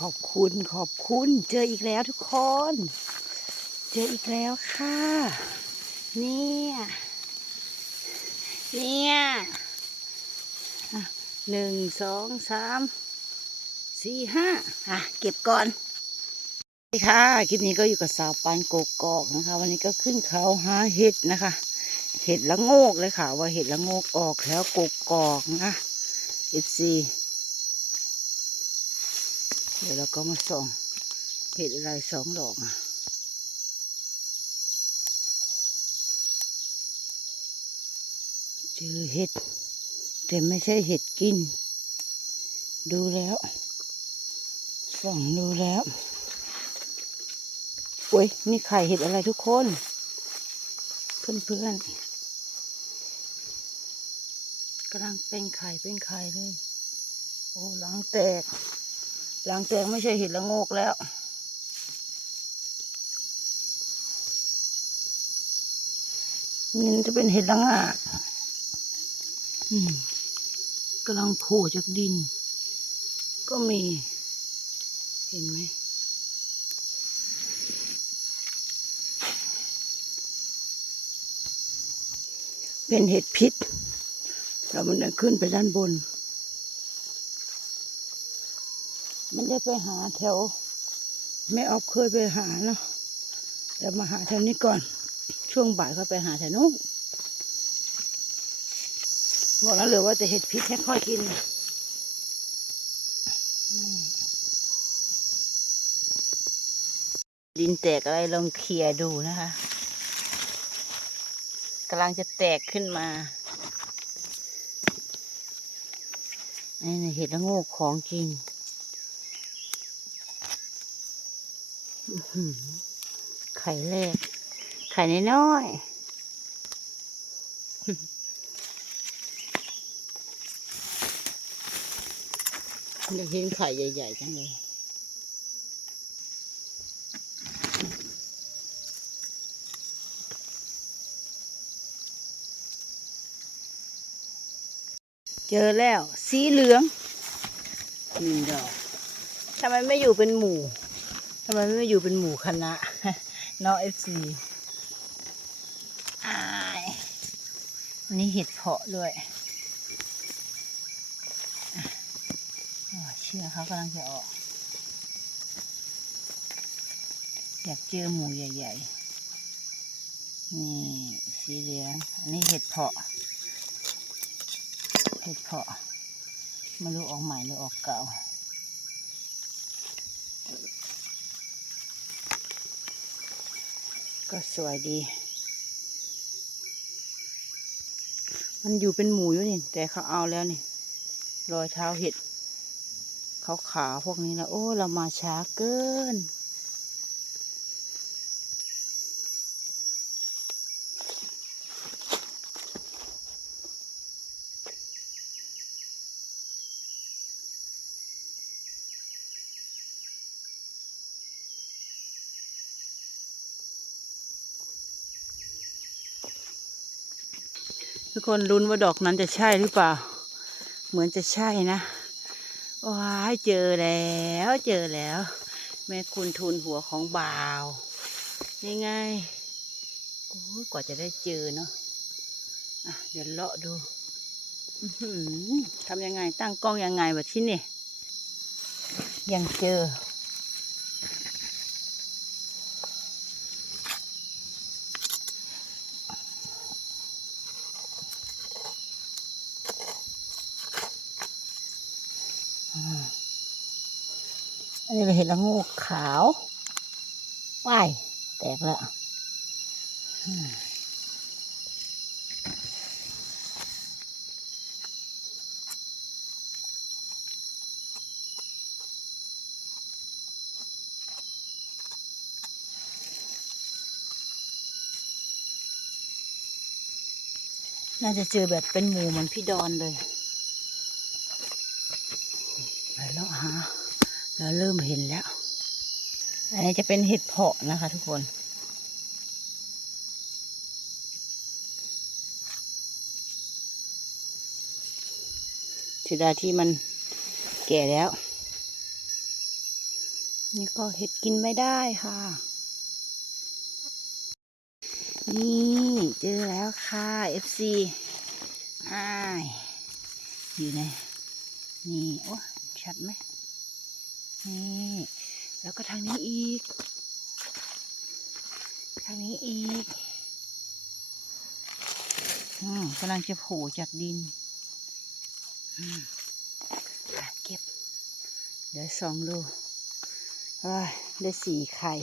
ขอบคุณขอบคุณเจออีกแล้วทุกคน เจออีกแล้วค่ะ เนี่ยเนี่ยหนึ่งสองสามสี่ห้าอะ เก็บก่อนสวัสดีค่ะ คลิปนี้ก็อยู่กับสาวปานโกกอกนะคะ วันนี้ก็ขึ้นเขาหาเห็ดนะคะ เห็ดละโงกเลยค่ะ ว่าเห็ดละโงกออกแล้วโกกอกนะเอฟซี เดี๋ยวเราก็มาส่องเห็ดอะไรสองดอกอะเจอเห็ด แต่ไม่ใช่เห็ดกิน ดูแล้วส่องดูแล้วโอ้ยนี่ไข่เห็ดอะไรทุกคน เพื่อนๆกำลังเป็นไข่เป็นไข่เลย โอ้หลังแตก หลังแตกไม่ใช่เห็ดละโงกแล้วมันจะเป็นเห็ดละงากอืมกำลังโผล่จากดิน ก็มี เห็นไหมเป็นเห็ดพิษแล้วมันจะขึ้นไปด้านบน มันได้ไปหาแถวแม่ออฟเคยไปหาเนาะแล้วมาหาแถวนี้ก่อน ช่วงบ่ายเขาไปหาแถวนู้นบอกแล้วเหลือว่าจะเห็ดพิษให้ค่อยกินดินแตกอะไรลองเคลียร์ดูนะคะกำลังจะแตกขึ้นมานี่เห็ดละโงกของจริงอื้อหือ ไข่แรก ไข่น้อยๆอยากเห็นไข่ใหญ่ ๆ จังเลยเจอแล้ว สีเหลืองหนึ่งดอกทำไมไม่อยู่เป็นหมู่ ทำไมไม่อยู่เป็นหมู่คณะนอเอฟซีอายอันนี้เห็ดเพาะด้วยเชื่อเขากำลังจะออก อยากเจอหมูใหญ่ ๆ นี่ สีเหลือง อันนี้เห็ดเพาะ เห็ดเพาะ ไม่รู้ออกใหม่หรือออกเก่า ก็สวยดี มันอยู่เป็นหมูอยู่นี่ แต่เขาเอาแล้วนี่ รอยเท้าเห็ดเขาขาวๆพวกนี้นะโอ้ เรามาช้าเกิน กคนรุ้นว่าดอกนั้นจะใช่หรือเปล่า เหมือนจะใช่นะ ว้ายเจอแล้วเจอแล้ว แม่คุณทุนหัวของบ่าวนี่ไงโอ้กว่าจะได้เจอเนาะะเดี๋ยวเลาะดูทำยังไงตั้งกล้องยังไงแบบที่นี่ยังเจอ อันนี้เราเห็นละงูขาวว้ายแตกแล้วน่าจะเจอแบบเป็นหมูเหมือนพี่ดอนเลยไปแล้วฮะ เราเริ่มเห็นแล้ว อันนี้จะเป็นเห็ดเพาะนะคะทุกคนเสียดายที่มันแก่แล้ว นี่ก็เห็ดกินไม่ได้ค่ะ นี่เจอแล้วค่ะ FC อ้ายอยู่ในนี่ โอ้ ชัดไหม นี่แล้วก็ทางนี้อีก ทางนี้อีก อืมกำลังจะโผล่จากดิน อืมอะเก็บ เดี๋ยวสองลูกได้สี่ไข่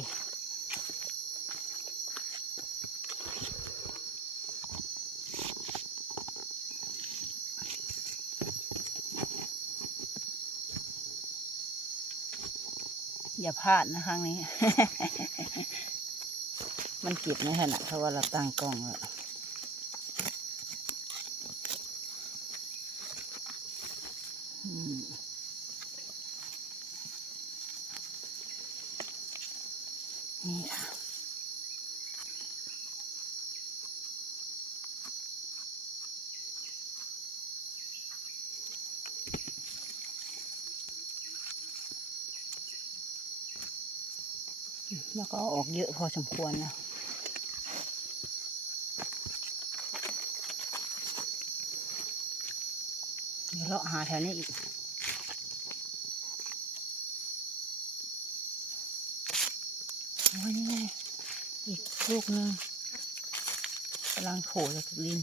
อย่าพลาดนะครั้งนี้ มันเก็บไม่ถนัดเพราะว่าเราตั้งกล้องแล้วอืม แล้วก็ออกเยอะพอสมควรนะเดี๋ยวเราะหาแถวนี้อีกโอ้ยนี่ไงอีกลูกหนึงกำลังโผล่จากดิน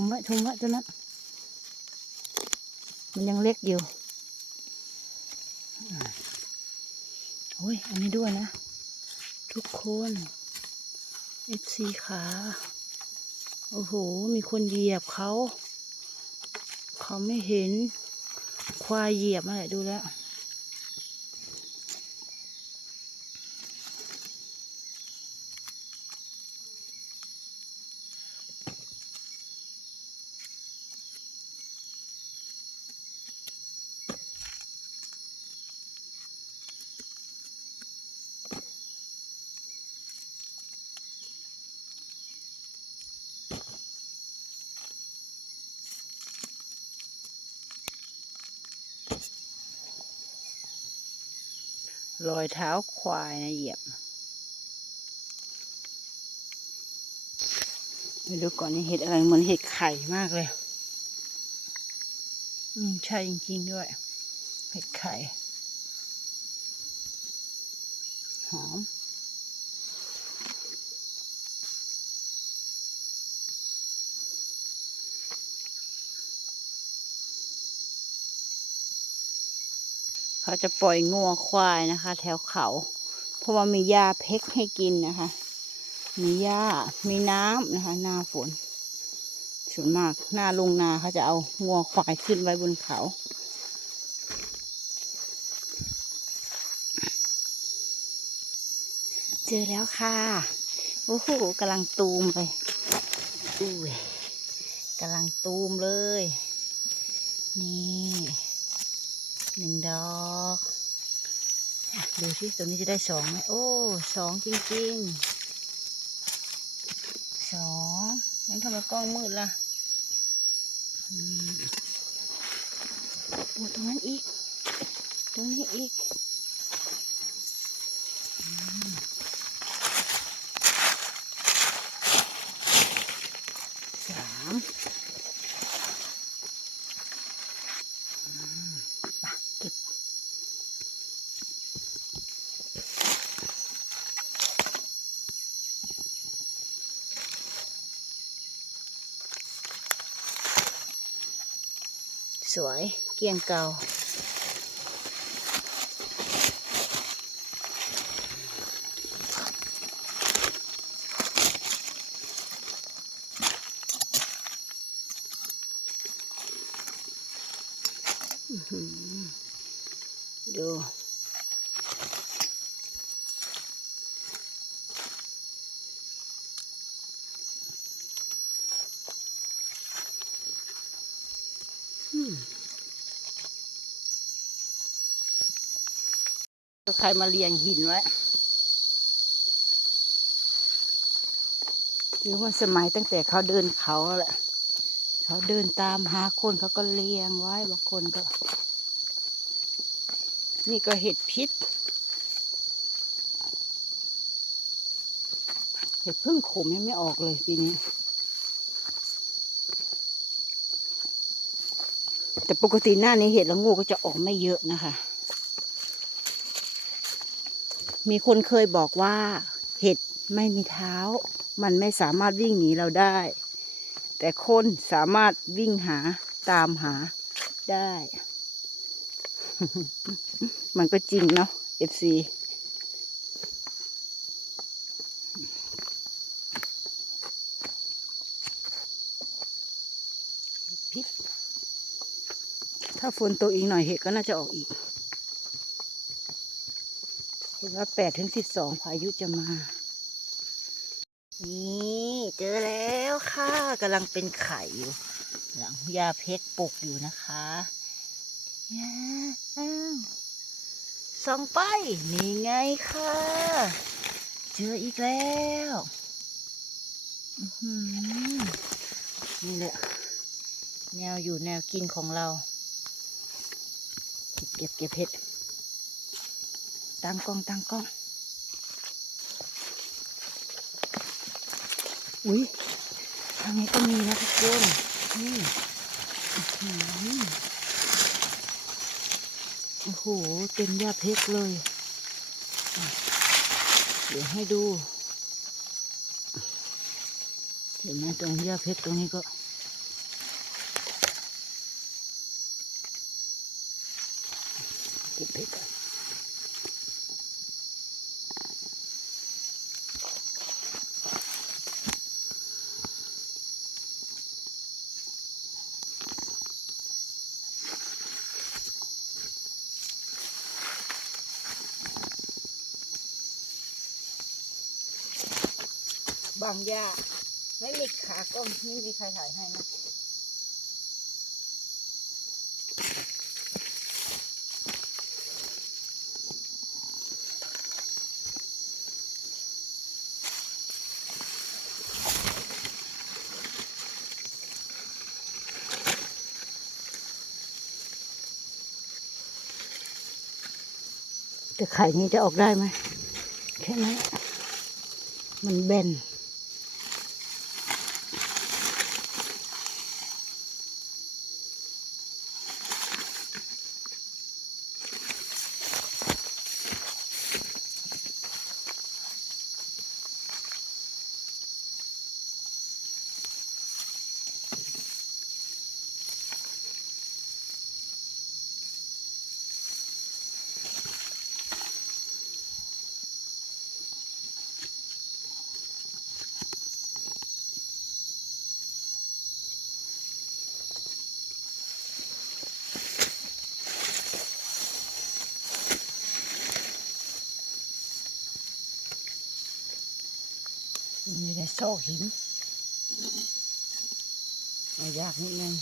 มไว้ถมไว้ตัวนั้นมันยังเล็กอยู่โอ้ย อันนี้ด้วยนะ ทุกคนเอฟซีขา โอ้โห มีคนเหยียบเขา เขาไม่เห็น ควายเหยียบอะไรดูแล้ว รอยเท้าควายนะเหยียบไปดูก่อนนี่เห็ดอะไรเหมือนเห็ดไข่มากเลย อืมใช่จริงๆด้วย เห็ดไข่ หอม เขาจะปล่อยงัวควายนะคะ แถวเขา เพราะว่ามีหญ้าเพกให้กินนะคะ มีหญ้ามีน้ำนะคะ หน้าฝน ส่วนมากหน้าลงนาเขาจะเอางัวควายขึ้นไว้บนเขาเจอแล้วค่ะโอ้โหกำลังตูมไปอุ้ยกำลังตูมเลย นี่ หนึ่งดอกดูสิตัวนี้จะได้สองไหมโอ้สองจริงๆสองงั้นทำไมกล้องมืดล่ะอืมโอ้ตรงนั้นอีก ตรงนี้อีกอืมสามอืมไปเก็บ สวยเกลียงเก่า อื้อหือดู ว่า ใครมาเรียงหินไว้หรือว่าสมัยตั้งแต่เขาเดินเขาแหละ เขาเดินตามหาคนเขาก็เรียงไว้บางคนก็ นี่ก็เห็ดพิษ เห็ดพึ่งขมยังไม่ออกเลยปีนี้ แต่ปกติหน้านี้เห็ดละงูก็จะออกไม่เยอะนะคะ มีคนเคยบอกว่า เห็ดไม่มีเท้า มันไม่สามารถวิ่งหนีเราได้ แต่คนสามารถวิ่งหาตามหาได้ มันก็จริงเนาะ FC ถ้าฝนตกอีกหน่อยเห็ดก็น่าจะออกอีก เห็นว่าแปดถึงสิบสองพายุจะมา นี่เจอแล้วค่ะกำลังเป็นไข่อยู่ หลังยาเพชรปลูกอยู่นะคะยาอ้าวส่องไป นี่ไงค่ะ เจออีกแล้วอื้อหือนี่แหละ แนวอยู่แนวกินของเรา เก็บเก็บเก็บเห็ด ตั้งกล้องตั้งกล้อง อุ้ยทางนี้ก็มีนะทุกคนนี่อื้อหือโอ้โหเต็มยาเพชรเลยอะเดี๋ยวให้ดู เห็นไหมตรงยาเพชรตรงนี้ก็เก็บเพชร บางยาไม่มีขากล้องไม่มีใครถ่ายให้นะแต่ไข่นี้จะออกได้ไหมแค่นั้นมันแบน ซอกหินเอายากนิดนึง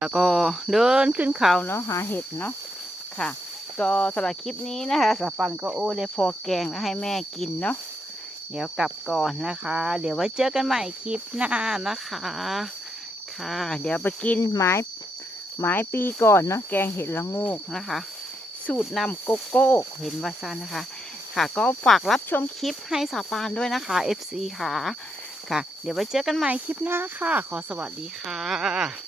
แล้วก็เดินขึ้นเขาเนาะหาเห็ดเนาะค่ะ ก็สำหรับคลิปนี้นะคะสาปันก็โอ้ได้พอแกงแล้วให้แม่กินเนาะเดี๋ยวกลับก่อนนะคะ เดี๋ยวไว้เจอกันใหม่คลิปหน้านะคะ ค่ะ เดี๋ยวไปกินไม้ไม้ปีก่อนเนาะแกงเห็ดละงูกนะคะ สูตรนำโกโก้เห็นว่าซันนะคะ ค่ะ ก็ฝากรับชมคลิปให้สาปานด้วยนะคะ FC ค่ะค่ะ เดี๋ยวไปเจอกันใหม่คลิปหน้าค่ะ ขอสวัสดีค่ะ